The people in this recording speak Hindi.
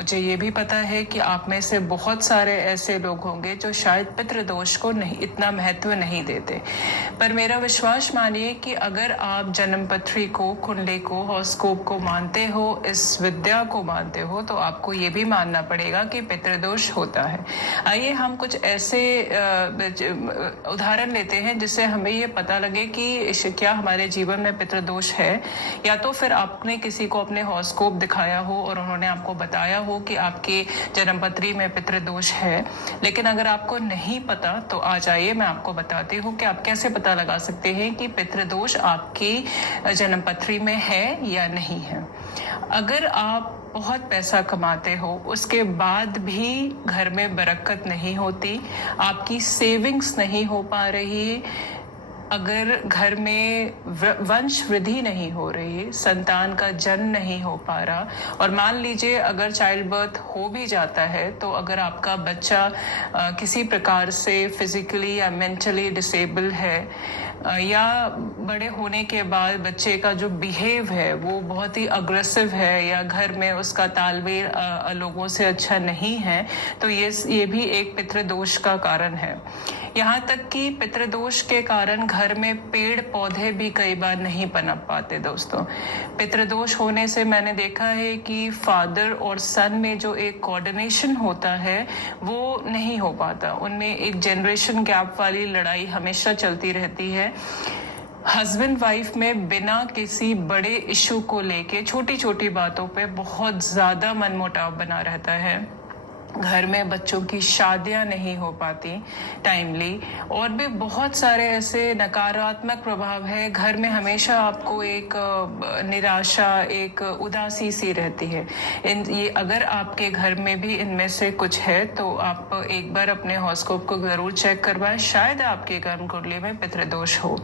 मुझे ये भी पता है कि आप में से बहुत सारे ऐसे लोग होंगे जो शायद पितृदोष को नहीं इतना महत्व नहीं देते, पर मेरा विश्वास मानिए कि अगर आप जन्म पत्री को, कुंडली को, हॉरोस्कोप को मानते हो, इस विद्या को मानते हो, तो आपको ये भी मानना पड़ेगा कि पितृदोष होता है। आइए हम कुछ ऐसे उदाहरण लेते हैं जिससे हमें ये पता लगे कि क्या हमारे जीवन में पितृदोष है, या तो फिर आपने किसी को अपने हॉरोस्कोप दिखाया हो और उन्होंने आपको बताया हो कि आपके जन्मपत्री में पितृदोष है। लेकिन अगर आपको नहीं पता तो आ जाइए, मैं आपको बताती हूँ कि आप कैसे पता लगा सकते हैं कि पितृदोष आपकी जन्मपत्री में है या नहीं है। अगर आप बहुत पैसा कमाते हो, उसके बाद भी घर में बरकत नहीं होती, आपकी सेविंग्स नहीं हो पा रही, अगर घर में वंश वृद्धि नहीं हो रही, संतान का जन्म नहीं हो पा रहा, और मान लीजिए अगर चाइल्ड बर्थ हो भी जाता है तो अगर आपका बच्चा किसी प्रकार से फिजिकली या मेंटली डिसेबल है, या बड़े होने के बाद बच्चे का जो बिहेव है वो बहुत ही अग्रेसिव है, या घर में उसका तालमेल लोगों से अच्छा नहीं है, तो ये भी एक पितृदोष का कारण है। यहाँ तक कि पितृदोष के कारण घर में पेड़ पौधे भी कई बार नहीं पनप पाते दोस्तों। पितृदोष होने से मैंने देखा है कि फादर और सन में जो एक कोऑर्डिनेशन होता है वो नहीं हो पाता, उनमें एक जनरेशन गैप वाली लड़ाई हमेशा चलती रहती है। हस्बैंड वाइफ में बिना किसी बड़े इशू को लेके छोटी छोटी बातों पे बहुत ज्यादा मनमुटाव बना रहता है। घर में बच्चों की शादियां नहीं हो पाती टाइमली, और भी बहुत सारे ऐसे नकारात्मक प्रभाव है। घर में हमेशा आपको एक निराशा, एक उदासी सी रहती है। ये अगर आपके घर में भी इनमें से कुछ है तो आप एक बार अपने हॉरोस्कोप को जरूर चेक करवाएं, शायद आपके कर्म कुंडली में पितृदोष हो।